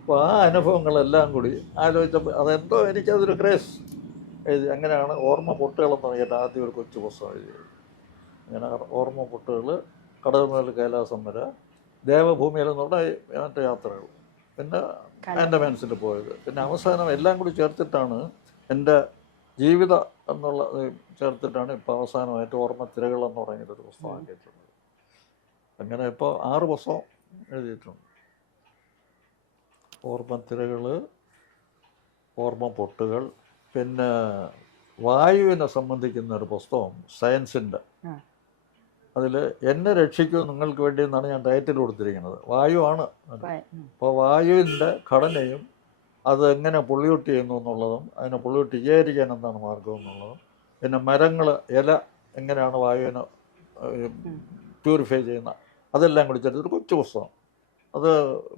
അപ്പോൾ ആ അനുഭവങ്ങളെല്ലാം കൂടി ആലോചിച്ചപ്പോൾ അതെന്തോ എനിക്കതൊരു ക്രേസ് എഴുതി. അങ്ങനെയാണ് ഓർമ്മ പൊട്ടുകളെന്ന് പറഞ്ഞിട്ട് ആദ്യം ഒരു കൊച്ചു പുസ്തകം എഴുതിയത്. അങ്ങനെ ഓർമ്മ പൊട്ടുകൾ, കടൽ മുതൽ കൈലാസം വരെ, ദേവഭൂമിയിൽ നിന്നുള്ള മറ്റേ യാത്രകൾ, പിന്നെ എൻ്റെ മനസ്സിൽ പോയത്. പിന്നെ അവസാനം എല്ലാം കൂടി ചേർത്തിട്ടാണ് എൻ്റെ ജീവിതം എന്നുള്ളത് ചേർത്തിട്ടാണ് ഇപ്പോൾ അവസാനമായിട്ട് ഓർമ്മത്തിരകൾ എന്ന് പറയുന്നൊരു പുസ്തകം ആക്കിയിട്ടുള്ളത്. അങ്ങനെ ഇപ്പോൾ 6 പുസ്തകം എഴുതിയിട്ടുണ്ട്. ഓർമ്മത്തിരകൾ, ഓർമ്മ പൊട്ടുകൾ, പിന്നെ വായുവിനെ സംബന്ധിക്കുന്ന ഒരു പുസ്തകം സയൻസിൻ്റെ. അതിൽ എന്നെ രക്ഷിക്കൂ നിങ്ങൾക്ക് വേണ്ടി എന്നാണ് ഞാൻ ടൈറ്റിൽ കൊടുത്തിരിക്കുന്നത്. വായുവാണ്. അപ്പോൾ വായുവിൻ്റെ ഘടനയും അത് എങ്ങനെ പൊള്യൂട്ട് ചെയ്യുന്നു എന്നുള്ളതും അതിനെ പൊള്യൂട്ട് ചെയ്യാതിരിക്കാൻ എന്താണ് മാർഗം എന്നുള്ളതും, പിന്നെ മരങ്ങൾ, ഇല എങ്ങനെയാണ് വായുവിനെ പ്യൂരിഫൈ ചെയ്യുന്ന, അതെല്ലാം കൂടി ചേർത്തിട്ട് കൊച്ചു പുസ്തകം. അത്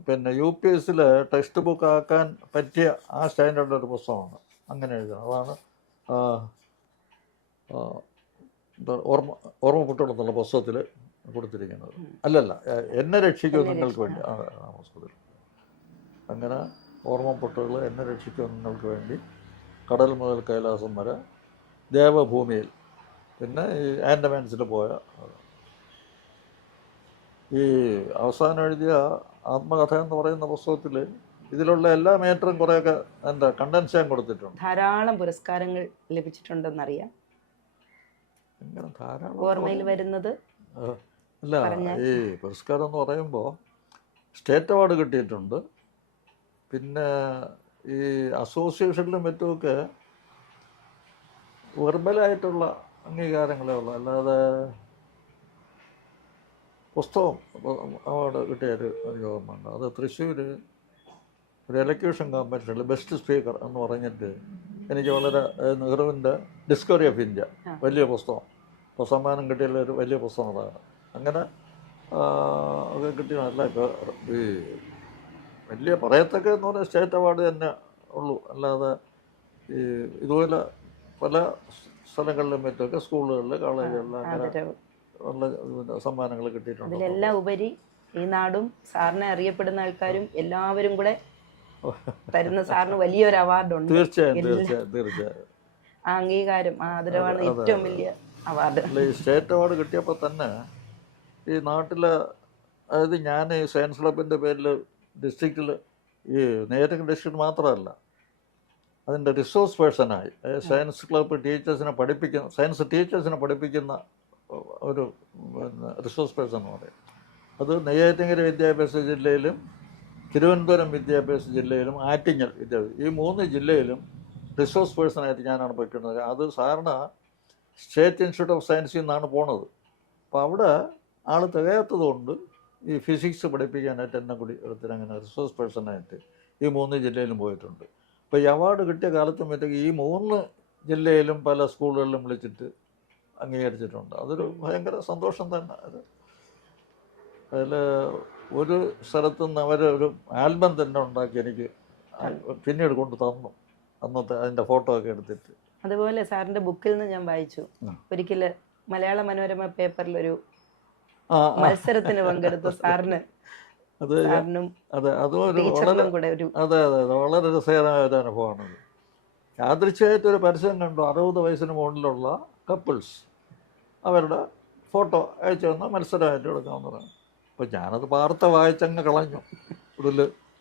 പിന്നെ UPSC ടെക്സ്റ്റ് ബുക്ക് ആക്കാൻ പറ്റിയ ആ സ്റ്റാൻഡേർഡ് ഒരു പുസ്തകമാണ്. അങ്ങനെ എഴുതണം. അതാണ് ഓർമ്മ പൊട്ടുകളെന്നുള്ള പുസ്തകത്തിൽ കൊടുത്തിരിക്കുന്നത്. അല്ലല്ല, എന്നെ രക്ഷിക്കൂ നിങ്ങൾക്ക് വേണ്ടി ആ പുസ്തകത്തിൽ. അങ്ങനെ ഓർമ്മ പൊട്ടുകൾ, എന്നെ രക്ഷിക്കൂ നിങ്ങൾക്ക് വേണ്ടി, കടൽ മുതൽ കൈലാസം വരെ, ദേവഭൂമിയിൽ, പിന്നെ ഈ ആൻഡമാൻസിൽ പോയ. ഈ അവസാനം എഴുതിയ ആത്മകഥ എന്ന് പറയുന്ന പുസ്തകത്തിൽ ഇതിലുള്ള എല്ലാ മേറ്ററും കുറേയൊക്കെ എന്താ കണ്ടൻസ് ചെയ്യാൻ കൊടുത്തിട്ടുണ്ട്. ധാരാളം പുരസ്കാരങ്ങൾ ലഭിച്ചിട്ടുണ്ടെന്നറിയാം. ഇങ്ങനെ ധാരാളം ഓർമ്മയിൽ വരുന്നത് അല്ല, ഈ പുരസ്കാരം എന്ന് പറയുമ്പോൾ സ്റ്റേറ്റ് അവാർഡ് കിട്ടിയിട്ടുണ്ട്. പിന്നെ ഈ അസോസിയേഷനിലും മറ്റുമൊക്കെ വെർബലായിട്ടുള്ള അംഗീകാരങ്ങളേ ഉള്ളൂ. അല്ലാതെ പുസ്തകം അവാർഡ് കിട്ടിയ ഒരു യോഗമുണ്ട്. അത് തൃശ്ശൂർ ഒരു എലക്യൂഷൻ കോമ്പറ്റീഷനിൽ ബെസ്റ്റ് സ്പീക്കർ എന്ന് പറഞ്ഞിട്ട് എനിക്ക് വളരെ നെഹ്റുവിൻ്റെ ഡിസ്കവറി ഓഫ് ഇന്ത്യ വലിയ പുസ്തകം, ഇപ്പോൾ സമ്മാനം കിട്ടിയുള്ള ഒരു വലിയ പുസ്തകം അതാണ്. അങ്ങനെ ഒക്കെ കിട്ടിയ നല്ല ഈ വലിയ പറയത്തൊക്കെ എന്ന് പറഞ്ഞാൽ സ്റ്റേറ്റ് അവാർഡ് തന്നെ ഉള്ളൂ. അല്ലാതെ ഈ ഇതുപോലെ പല സ്ഥലങ്ങളിലും മറ്റൊക്കെ സ്കൂളുകളിൽ, കോളേജുകളിൽ അങ്ങനെ ഉള്ള സമ്മാനങ്ങൾ കിട്ടിയിട്ടുണ്ട്. അതിലെല്ലാം ഉപരി ഈ നാടും സാറിനെ അറിയപ്പെടുന്ന ആൾക്കാരും എല്ലാവരും കൂടെ തരുന്ന സാറിന് വലിയൊരു അവാർഡുണ്ട്. തീർച്ചയായും ആ അംഗീകാരം, ആ ആദരവാണ് ഏറ്റവും വലിയ അവാർഡ്. ഈ സ്റ്റേറ്റ് അവാർഡ് കിട്ടിയപ്പോൾ തന്നെ ഈ നാട്ടിലെ, അതായത് ഞാൻ ഈ സയൻസ് ക്ലബിൻ്റെ പേരിൽ ഡിസ്ട്രിക്റ്റിൽ, ഈ നെയ്യാറ്റിൻകര ഡിസ്ട്രിക്റ്റ് മാത്രമല്ല, അതിൻ്റെ റിസോഴ്സ് പേഴ്സണായി സയൻസ് ക്ലബ്ബ് ടീച്ചേഴ്സിനെ പഠിപ്പിക്കുന്ന, സയൻസ് ടീച്ചേഴ്സിനെ പഠിപ്പിക്കുന്ന ഒരു റിസോഴ്സ് പേഴ്സൺ എന്ന് പറയും. അത് നെയ്യാറ്റിൻകര വിദ്യാഭ്യാസ ജില്ലയിലും തിരുവനന്തപുരം വിദ്യാഭ്യാസ ജില്ലയിലും ആറ്റിങ്ങൽ വിദ്യാഭ്യാസം, ഈ 3 ജില്ലയിലും റിസോഴ്സ് പേഴ്സണായിട്ട് ഞാനാണ് പോയിക്കുന്നത്. അത് സാറിന് സ്റ്റേറ്റ് ഇൻസ്റ്റിറ്റ്യൂട്ട് ഓഫ് സയൻസിൽ നിന്നാണ് പോണത്. അപ്പോൾ അവിടെ ആൾ തികയാത്തത് കൊണ്ട് ഈ ഫിസിക്സ് പഠിപ്പിക്കാനായിട്ട് എന്നെ കൂടി എടുത്തിട്ട് അങ്ങനെ റിസോഴ്സ് പേഴ്സണായിട്ട് ഈ 3 ജില്ലയിലും പോയിട്ടുണ്ട്. അപ്പോൾ ഈ അവാർഡ് കിട്ടിയ കാലത്തുമ്പോഴത്തേക്ക് ഈ 3 ജില്ലയിലും പല സ്കൂളുകളിലും വിളിച്ചിട്ട് അംഗീകരിച്ചിട്ടുണ്ട്. അതൊരു ഭയങ്കര സന്തോഷം തന്നെ. അതിൽ ഒരു സ്ഥലത്തുനിന്ന് അവരൊരു ആൽബം തന്നെ ഉണ്ടാക്കി എനിക്ക് പിന്നീട് കൊണ്ട് തന്നു, അന്നത്തെ അതിൻ്റെ ഫോട്ടോ ഒക്കെ എടുത്തിട്ട്. അതുപോലെ സാറിൻ്റെ ബുക്കിൽ നിന്ന് ഞാൻ വായിച്ചു, ഒരിക്കൽ മലയാള മനോരമ പേപ്പറിലൊരു മത്സരത്തിന് പങ്കെടുത്ത സാറിന്, അതെ വളരെ രസകരമായ ഒരു അനുഭവമാണത്. യാദൃച്ഛയായിട്ടൊരു പരസ്യം കണ്ടു, 60 വയസ്സിന് മുകളിലുള്ള കപ്പിൾസ് അവരുടെ ഫോട്ടോ അയച്ചു തന്നാൽ മത്സരമായിട്ട് എടുക്കാമെന്ന് പറഞ്ഞു. അപ്പോൾ ഞാനത് വാർത്ത വായിച്ചങ്ങ് കളഞ്ഞു. ഇതിൽ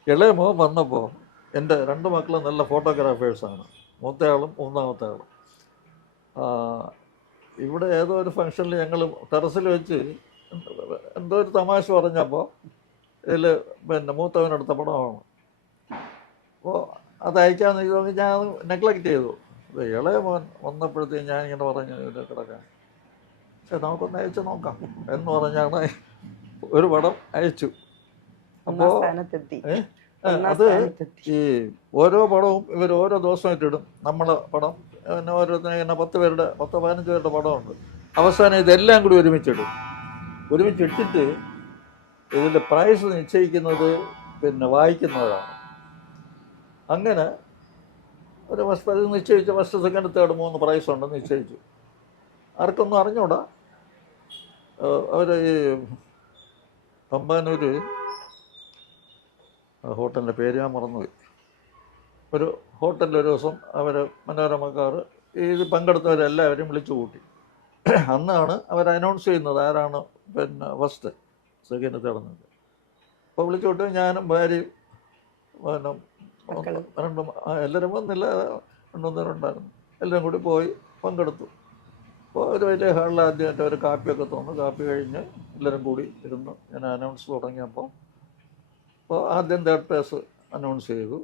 ഇളയ മോൻ വന്നപ്പോൾ എൻ്റെ 2 മക്കളും നല്ല ഫോട്ടോഗ്രാഫേഴ്സാണ്, മൂത്തയാളും മൂന്നാമത്തെ ആളും. ഇവിടെ ഏതോ ഒരു ഫംഗ്ഷനിൽ ഞങ്ങൾ ടെറസിൽ വെച്ച് എന്തോ ഒരു തമാശ പറഞ്ഞപ്പോൾ ഇതിൽ പിന്നെ മൂത്തവനെടുത്ത പടമാണ്. അപ്പോൾ അത് അയക്കാമെന്ന് ചെയ്തു ഞാൻ നെഗ്ലക്റ്റ് ചെയ്തു. ഇത് ഇളയ മോൻ വന്നപ്പോഴത്തേക്കും ഞാനിങ്ങനെ പറഞ്ഞു ഇത് കിടക്കാൻ, പക്ഷേ നമുക്കൊന്ന് അയച്ചു നോക്കാം എന്ന് പറഞ്ഞാണ് ഒരു പടം അയച്ചു. അപ്പോൾ അത് ഈ ഓരോ പടവും ഇവർ ഓരോ ദിവസമായിട്ട് ഇടും. നമ്മളെ പടം പിന്നെ ഓരോരുത്തരും ഇങ്ങനെ 10 പേരുടെ 10-15 പേരുടെ പടമുണ്ട്. അവസാനം ഇതെല്ലാം കൂടി ഒരുമിച്ചിടും. ഒരുമിച്ചിട്ടിട്ട് ഇതിൻ്റെ പ്രൈസ് നിശ്ചയിക്കുന്നത് പിന്നെ വായിക്കുന്നവരാണ്. അങ്ങനെ ഒരു ഫസ്റ്റ് പ്രൈസ് നിശ്ചയിച്ചു. ഫസ്റ്റ് സെക്കൻഡ് തേർഡ് 3 പ്രൈസ് ഉണ്ടെന്ന് നിശ്ചയിച്ചു. ആർക്കൊന്നും അറിഞ്ഞൂടാ. അവർ ഈ തമ്പാനൂർ ഹോട്ടലിൻ്റെ പേര് ഞാൻ മറന്നുപോയി. ഒരു ഹോട്ടലിൽ ഒരു ദിവസം അവർ മനോരമക്കാർ ഇത് പങ്കെടുത്തവരെല്ലാവരും വിളിച്ചു കൂട്ടി. അന്നാണ് അവർ അനൗൺസ് ചെയ്യുന്നത് ആരാണ് പിന്നെ ഫസ്റ്റ് സെക്കൻഡ് തേർഡ്. അപ്പോൾ വിളിച്ചു കൂട്ടി ഞാനും ഭാര്യയും പിന്നെ എല്ലാവരും വന്നില്ല, 2-3 ഉണ്ടായിരുന്നു. എല്ലാവരും കൂടി പോയി പങ്കെടുത്തു. അപ്പോൾ ഒരു വലിയ ഹാളിൽ ആദ്യമായിട്ട് ഒരു കാപ്പിയൊക്കെ തന്നു. കാപ്പി കഴിഞ്ഞ് എല്ലാവരും കൂടി ഇരുന്ന് ഞാൻ അനൗൺസ് തുടങ്ങിയപ്പോൾ അപ്പോൾ ആദ്യം തേർഡ് പ്ലേസ് അനൗൺസ് ചെയ്തു,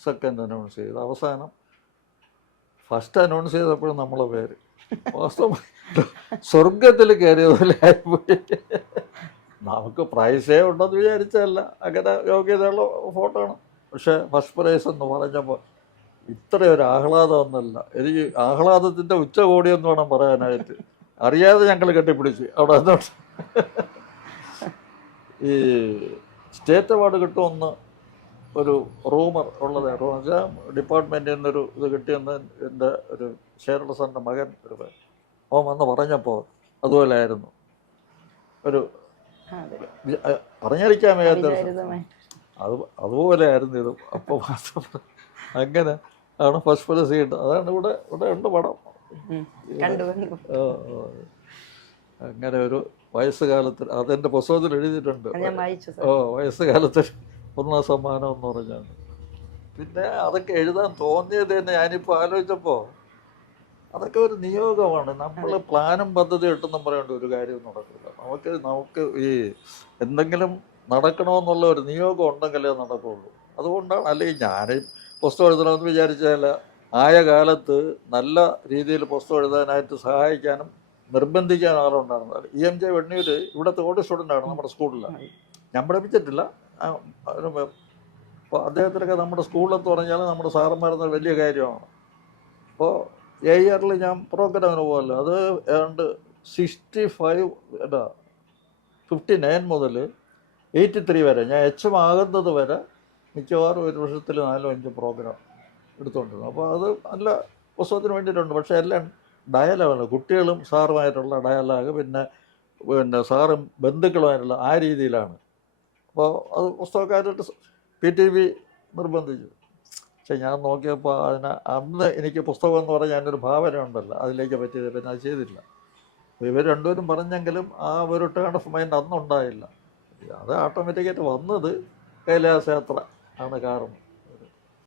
സെക്കൻഡ് അനൗൺസ് ചെയ്തു, അവസാനം ഫസ്റ്റ് അനൗൺസ് ചെയ്തപ്പോഴും നമ്മളെ പേര് വാസ്തവം സ്വർഗത്തിൽ കയറിയതുപോലെ ആയിപ്പോയി. നമുക്ക് പ്രൈസേ ഉണ്ടെന്ന് വിചാരിച്ചല്ല, അങ്ങനെ യോഗ്യതയുള്ള ഫോട്ടോ ആണ്. പക്ഷേ ഫസ്റ്റ് പ്രൈസ് എന്ന് പറഞ്ഞപ്പോൾ ഇത്രയൊരു ആഹ്ലാദമൊന്നുമല്ല. എനിക്ക് ആഹ്ലാദത്തിൻ്റെ ഉച്ചകോടിയെന്ന് വേണം പറയാനായിട്ട്. അറിയാതെ ഞങ്ങൾ കെട്ടിപ്പിടിച്ച് അവിടെ വന്നോട്ട് ഈ സ്റ്റേറ്റ് അവാർഡ് കിട്ടുമെന്ന് ഒരു റൂമർ ഉള്ളത്. വെച്ചാൽ ഡിപ്പാർട്ട്മെൻറ്റിൽ നിന്നൊരു ഇത് കിട്ടിയെന്ന് എൻ്റെ ഒരു ഷെയർലസൻ്റെ മകൻ ഒരു അവൻ വന്ന് പറഞ്ഞപ്പോൾ അതുപോലെ ആയിരുന്നു. ഒരു പറഞ്ഞിരിക്കാൻ വയ്യാത്ത അതുപോലെ ആയിരുന്നു ഇതും. അപ്പോൾ അങ്ങനെ ആണ് ഫസ്റ്റ് പ്രൈസ് കിട്ടുന്നത്. അതാണ് ഇവിടെ ഉണ്ട് പടം. അങ്ങനെ ഒരു വയസ്സുകാലത്തിൽ അതെൻ്റെ പുസ്തകത്തിൽ എഴുതിയിട്ടുണ്ട്. വയസ്സുകാലത്തിൽ 1ാം സമ്മാനം എന്ന് പറഞ്ഞാണ്. പിന്നെ അതൊക്കെ എഴുതാൻ തോന്നിയത് തന്നെ ഞാനിപ്പോൾ ആലോചിച്ചപ്പോൾ അതൊക്കെ ഒരു നിയോഗമാണ്. നമ്മൾ പ്ലാനും പദ്ധതി ഇട്ടെന്നും പറയേണ്ട ഒരു കാര്യവും നടക്കില്ല. നമുക്ക് ഈ എന്തെങ്കിലും നടക്കണമെന്നുള്ള ഒരു നിയോഗം ഉണ്ടെങ്കിലേ നടക്കുകയുള്ളൂ. അതുകൊണ്ടാണ്. അല്ലെങ്കിൽ ഞാൻ പുസ്തകം എഴുതണമെന്ന് വിചാരിച്ചാൽ ആയ കാലത്ത് നല്ല രീതിയിൽ പുസ്തകം എഴുതാനായിട്ട് സഹായിക്കാനും നിർബന്ധിക്കാൻ ആളുണ്ടായിരുന്നത് EMJ വെണ്ണൂർ ഇവിടുത്തെ ഓടി സ്റ്റുഡൻ്റാണ് നമ്മുടെ സ്കൂളിൽ. ഞാൻ പഠിപ്പിച്ചിട്ടില്ല. അപ്പോൾ അദ്ദേഹത്തിനൊക്കെ നമ്മുടെ സ്കൂളിലെന്ന് പറഞ്ഞാൽ നമ്മുടെ സാറന്മാരെന്ന വലിയ കാര്യമാണ്. അപ്പോൾ ഇയറിൽ ഞാൻ പ്രോഗ്രാമിന് പോകല്ലോ. അത് ഏതാണ്ട് 59 മുതൽ 83 വരെ ഞാൻ HM ആകുന്നത് വരെ മിക്കവാറും ഒരു വർഷത്തിൽ 4-5 പ്രോഗ്രാം എടുത്തുകൊണ്ടിരുന്നു. അപ്പോൾ അത് നല്ല പുസ്തകത്തിന് വേണ്ടിയിട്ടുണ്ട്. പക്ഷേ എല്ലാം ഡയലോഗാണ്, കുട്ടികളും സാറുമായിട്ടുള്ള ഡയലോഗ്, പിന്നെ സാറും ബന്ധുക്കളുമായിട്ടുള്ള ആ രീതിയിലാണ്. അപ്പോൾ അത് പുസ്തകക്കാരായിട്ട് PTV നിർബന്ധിച്ചു. പക്ഷേ ഞാൻ നോക്കിയപ്പോൾ അന്ന് എനിക്ക് പുസ്തകം എന്ന് പറഞ്ഞാൽ ഞാനൊരു ഭാവന ഉണ്ടല്ലോ, അതിലേക്ക് പറ്റിയത്. പിന്നെ അത് ചെയ്തില്ല. ഇവർ രണ്ടുപേരും പറഞ്ഞെങ്കിലും ആ ഒരു ടേൺ ഓഫ് മൈൻഡ് അന്നുണ്ടായില്ല. അത് ഓട്ടോമാറ്റിക്കായിട്ട് വന്നത് കൈലാസയാത്ര ആണ് കാരണം.